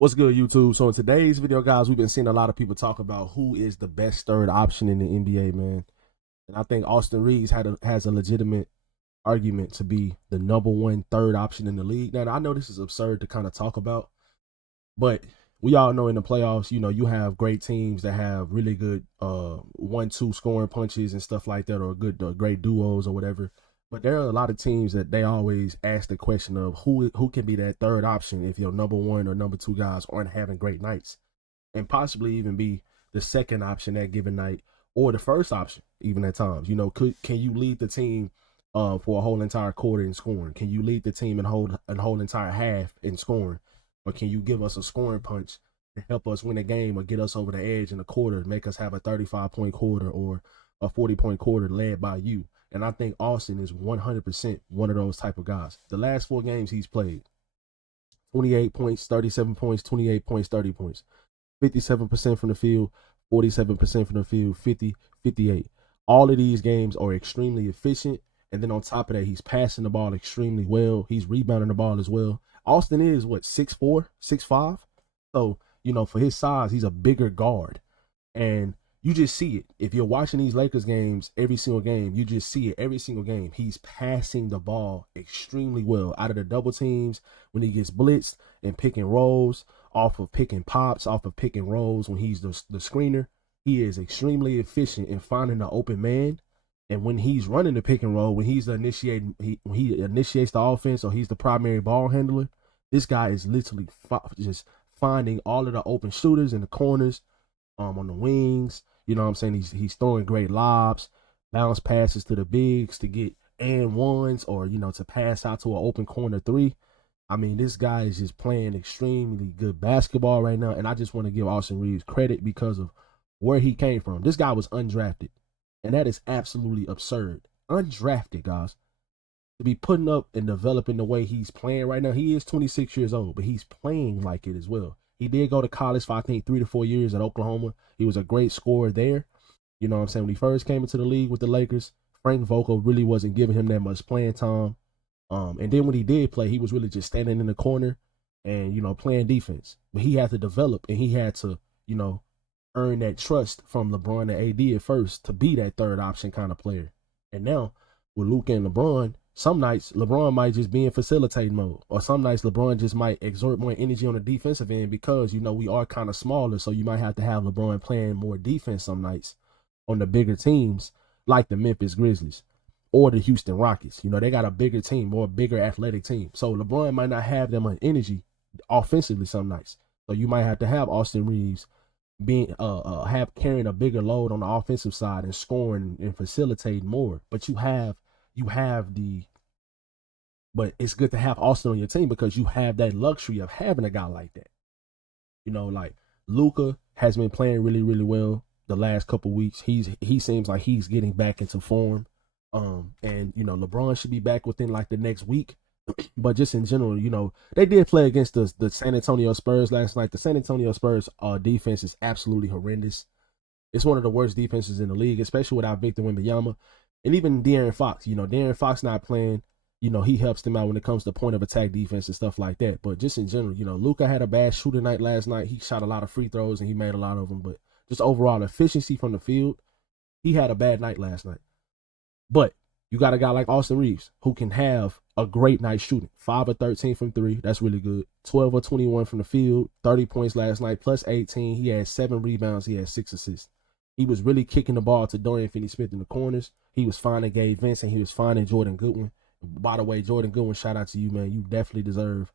What's good, YouTube? So in today's video, guys, we've been seeing a lot of people talk about who is the best third option in the NBA, man. And I think Austin Reeves has a legitimate argument to be the number one third option in the league. Now, I know this is absurd to kind of talk about, but we all know in the playoffs, you have great teams that have really good 1-2 scoring punches and stuff like that, or great duos or whatever. But there are a lot of teams that they always ask the question of who can be that third option if your number one or number two guys aren't having great nights, and possibly even be the second option that given night, or the first option even at times. Can you lead the team for a whole entire quarter in scoring? Can you lead the team and hold a whole entire half in scoring? Or can you give us a scoring punch to help us win a game or get us over the edge in a quarter, make us have a 35-point quarter or a 40-point quarter led by you? And I think Austin is 100% one of those type of guys. The last 4 games he's played, 28 points, 37 points, 28 points, 30 points, 57% from the field, 47% from the field, 50, 58. All of these games are extremely efficient. And then on top of that, he's passing the ball extremely well. He's rebounding the ball as well. Austin is what, 6'4", 6'5"? So, for his size, he's a bigger guard. And you just see it. If you're watching these Lakers games, every single game, you just see it every single game. He's passing the ball extremely well out of the double teams when he gets blitzed and pick and rolls, off of pick and pops, off of pick and rolls when he's the screener. He is extremely efficient in finding the open man. And when he's running the pick and roll, when he's initiating, when he initiates the offense, or he's the primary ball handler, this guy is literally just finding all of the open shooters in the corners, on the wings. You know what I'm saying? He's throwing great lobs, bounce passes to the bigs to get and ones, or to pass out to an open corner three. I mean, this guy is just playing extremely good basketball right now, and I just want to give Austin Reeves credit because of where he came from. This guy was undrafted, and that is absolutely absurd. Undrafted, guys, to be putting up and developing the way he's playing right now. He is 26 years old, but he's playing like it as well. He did go to college for, I think, 3 to 4 years at Oklahoma. He was a great scorer there. You know what I'm saying? When he first came into the league with the Lakers, Frank Vogel really wasn't giving him that much playing time. And then when he did play, he was really just standing in the corner and, playing defense. But he had to develop, and he had to, earn that trust from LeBron and AD at first to be that third option kind of player. And now with Luka and LeBron, some nights LeBron might just be in facilitating mode, or some nights LeBron just might exert more energy on the defensive end because, we are kind of smaller. So you might have to have LeBron playing more defense some nights on the bigger teams like the Memphis Grizzlies or the Houston Rockets. They got a bigger team, more bigger athletic team. So LeBron might not have that much energy offensively some nights. So you might have to have Austin Reeves being carrying a bigger load on the offensive side and scoring and facilitating more. But you have the but it's good to have Austin on your team because you have that luxury of having a guy like that. Like Luka has been playing really, really well the last couple weeks. He seems like he's getting back into form. And LeBron should be back within like the next week. But just in general, they did play against the San Antonio Spurs last night. The San Antonio Spurs defense is absolutely horrendous. It's one of the worst defenses in the league, especially without Victor Wembanyama. And even De'Aaron Fox. De'Aaron Fox not playing, he helps them out when it comes to point of attack defense and stuff like that. But just in general, Luka had a bad shooting night last night. He shot a lot of free throws and he made a lot of them. But just overall efficiency from the field, he had a bad night last night. But you got a guy like Austin Reeves who can have a great night shooting. 5 of 13 from 3. That's really good. 12 of 21 from the field. 30 points last night, plus 18. He had 7 rebounds. He had 6 assists. He was really kicking the ball to Dorian Finney-Smith in the corners. He was finding Gabe Vincent. He was finding Jordan Goodwin. By the way, Jordan Goodwin, shout out to you, man. You definitely deserve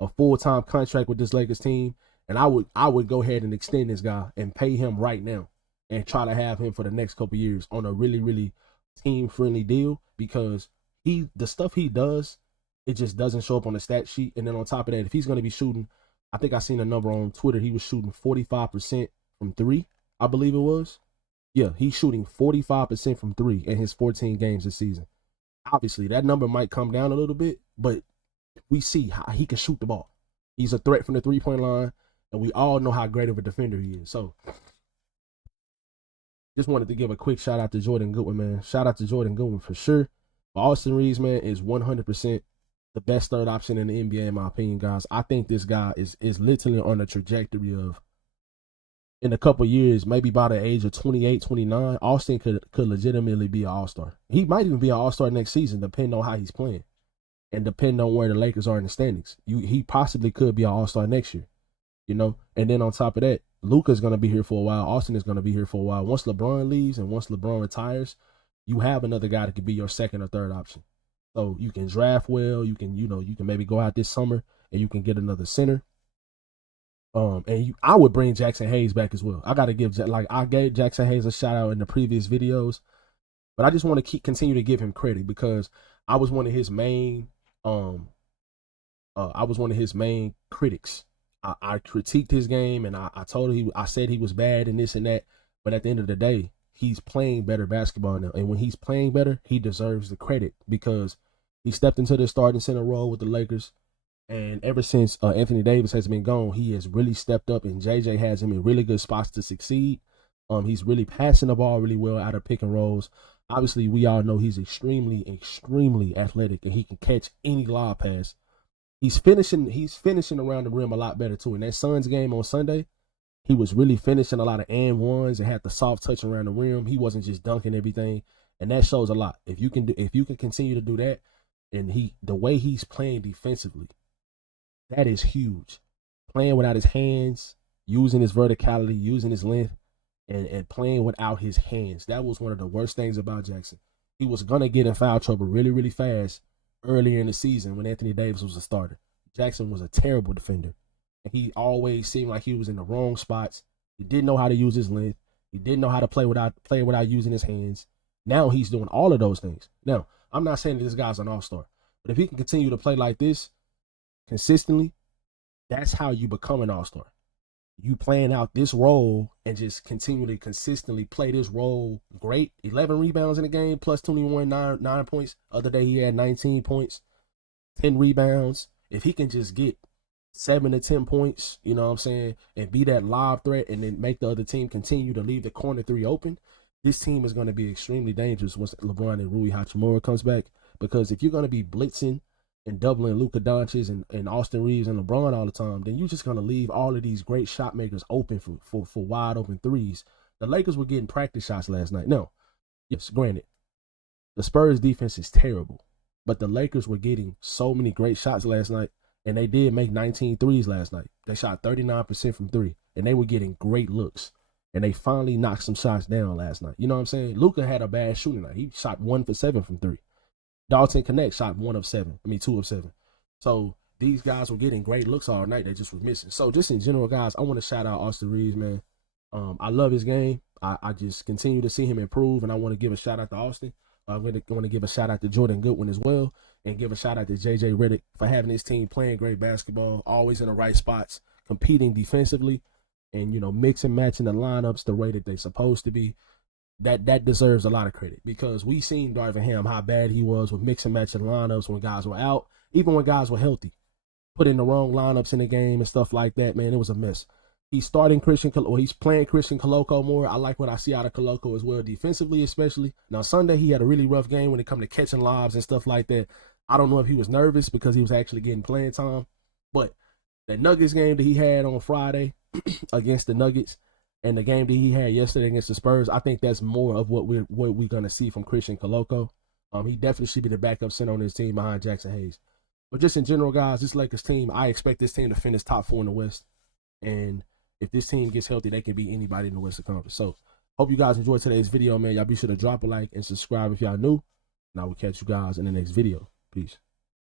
a full-time contract with this Lakers team. And I would go ahead and extend this guy and pay him right now and try to have him for the next couple years on a really, really team-friendly deal, because the stuff he does, it just doesn't show up on the stat sheet. And then on top of that, if he's going to be shooting, I think I seen a number on Twitter, he was shooting 45% from 3, I believe it was. Yeah, he's shooting 45% from 3 in his 14 games this season. Obviously, that number might come down a little bit, but we see how he can shoot the ball. He's a threat from the three-point line, and we all know how great of a defender he is. So just wanted to give a quick shout out to Jordan Goodwin, man. Shout out to Jordan Goodwin for sure. But Austin Reeves, man, is 100% the best third option in the NBA, in my opinion, guys. I think this guy is literally on a trajectory of, in a couple years, maybe by the age of 28, 29, Austin could legitimately be an all-star. He might even be an all-star next season, depending on how he's playing and depending on where the Lakers are in the standings. He possibly could be an all-star next year, you know? And then on top of that, Luka's going to be here for a while. Austin is going to be here for a while. Once LeBron leaves and once LeBron retires, you have another guy that could be your second or third option. So you can draft well. You can maybe go out this summer and you can get another center. I would bring Jackson Hayes back as well. I got to give, like, I gave Jackson Hayes a shout out in the previous videos, but I just want to continue to give him credit because I was one of his main, critics. I critiqued his game and I told him, I said he was bad and this and that, but at the end of the day, he's playing better basketball now. And when he's playing better, he deserves the credit because he stepped into the starting center role with the Lakers. And ever since Anthony Davis has been gone, he has really stepped up, and JJ has him in really good spots to succeed. He's really passing the ball really well out of pick and rolls. Obviously, we all know he's extremely, extremely athletic, and he can catch any lob pass. He's finishing around the rim a lot better too. In that Suns game on Sunday, he was really finishing a lot of and ones and had the soft touch around the rim. He wasn't just dunking everything, and that shows a lot. If you can continue to do that, and the way he's playing defensively, that is huge. Playing without his hands, using his verticality, using his length, and playing without his hands. That was one of the worst things about Jackson. He was going to get in foul trouble really, really fast earlier in the season when Anthony Davis was a starter. Jackson was a terrible defender. And he always seemed like he was in the wrong spots. He didn't know how to use his length. He didn't know how to play without using his hands. Now he's doing all of those things. Now, I'm not saying that this guy's an all-star, but if he can continue to play like this consistently, that's how you become an all-star. You playing out this role and just continually, consistently play this role great. 11 rebounds in the game, plus 21, 9 points. Other day he had 19 points, 10 rebounds. If he can just get 7 to 10 points, you know what I'm saying, and be that lob threat and then make the other team continue to leave the corner three open, this team is going to be extremely dangerous once LeBron and Rui Hachimura comes back. Because if you're going to be blitzing and doubling Luka Doncic and Austin Reeves and LeBron all the time, then you're just going to leave all of these great shot makers open for wide open threes. The Lakers were getting practice shots last night. No, yes, granted, the Spurs defense is terrible, but the Lakers were getting so many great shots last night, and they did make 19 threes last night. They shot 39% from three, and they were getting great looks, and they finally knocked some shots down last night. You know what I'm saying? Luka had a bad shooting night. He shot 1 for 7 from three. Dalton Connect shot 2 of 7. So these guys were getting great looks all night. They just were missing. So just in general, guys, I want to shout out Austin Reeves, man. I love his game. I just continue to see him improve, and I want to give a shout out to Austin. I want to give a shout out to Jordan Goodwin as well, and give a shout out to JJ Redick for having his team playing great basketball, always in the right spots, competing defensively, and, you know, mix and matching the lineups the way that they're supposed to be. That deserves a lot of credit, because we seen Darvin Ham, how bad he was with mix and matching lineups when guys were out, even when guys were healthy. Put in the wrong lineups in the game and stuff like that, man. It was a mess. He's playing Christian Koloko more. I like what I see out of Koloko as well, defensively especially. Now, Sunday, he had a really rough game when it come to catching lobs and stuff like that. I don't know if he was nervous because he was actually getting playing time, but the Nuggets game that he had on Friday against the Nuggets, and the game that he had yesterday against the Spurs, I think that's more of what we're going to see from Christian Koloko. He definitely should be the backup center on his team behind Jackson Hayes. But just in general, guys, this Lakers team, I expect this team to finish top 4 in the West. And if this team gets healthy, they can beat anybody in the Western Conference. So hope you guys enjoyed today's video, man. Y'all be sure to drop a like and subscribe if y'all new. And I will catch you guys in the next video. Peace.